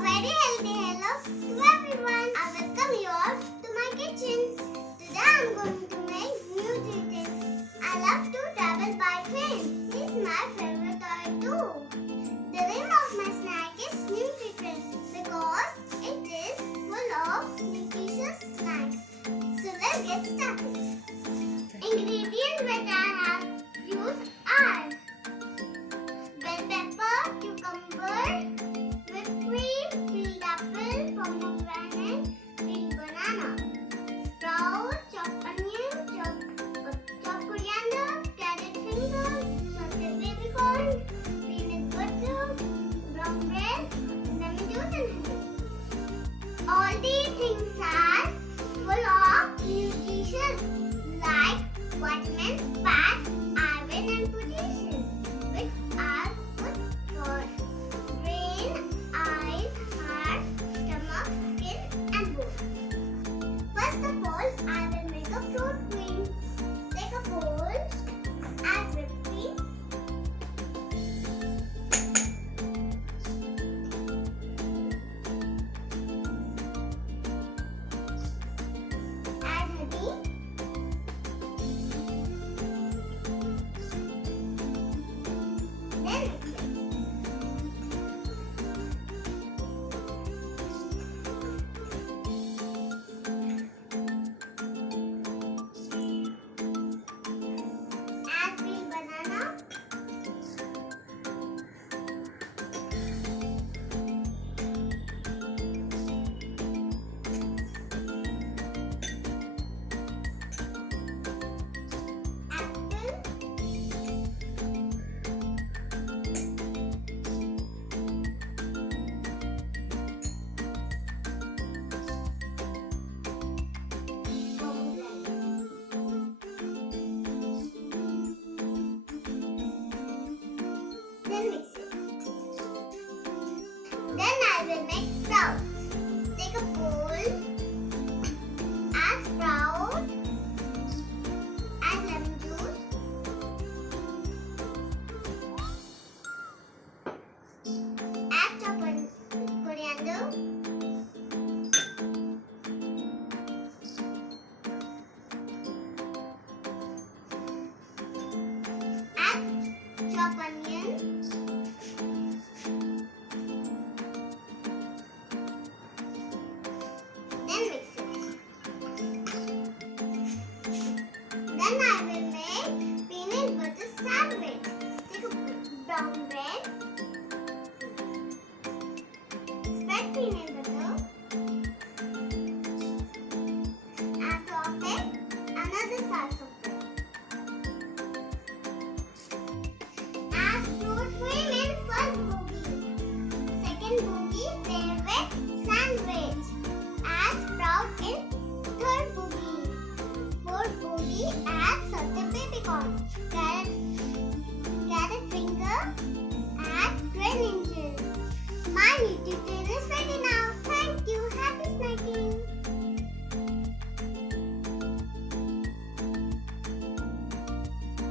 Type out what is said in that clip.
A very healthy hello to everyone. I welcome you all to my kitchen. Today I am going to make Nutri Train. I love to travel by train. This is my favorite toy too. The name of my snack is Nutri Train because it is full of nutritious snacks. So let's get started. Ingredients that I have used are bell pepper, cucumber, whipped cream, peeled apple, pomegranate, peeled banana, sprout, chopped onion, chopped coriander, carrot fingers, salted baby corn, peanut butter, brown bread, lemon juice and honey. All these things are full of nutrition like vitamins, fat, iron and potassium, which are good for brain, eyes, heart, stomach, skin and bones. First of all, I will make a fruit cream. Take a bowl, add whipped cream, add honey, then mix it. Add peeled banana, apple, pomegranate. Then mix it. Then I will make sprouts. Take a bowl, add sprout, add lemon juice, add chopped coriander, add chopped onion, then mix it. Then I will make peanut butter sandwich. Take a brown bread, spread peanut butter, and top it another slice of bread. Add fruit cream in first boogie. Second boogie, favorite sandwich. Add sprout in third boogie. Fourth boogie, add salted baby corn.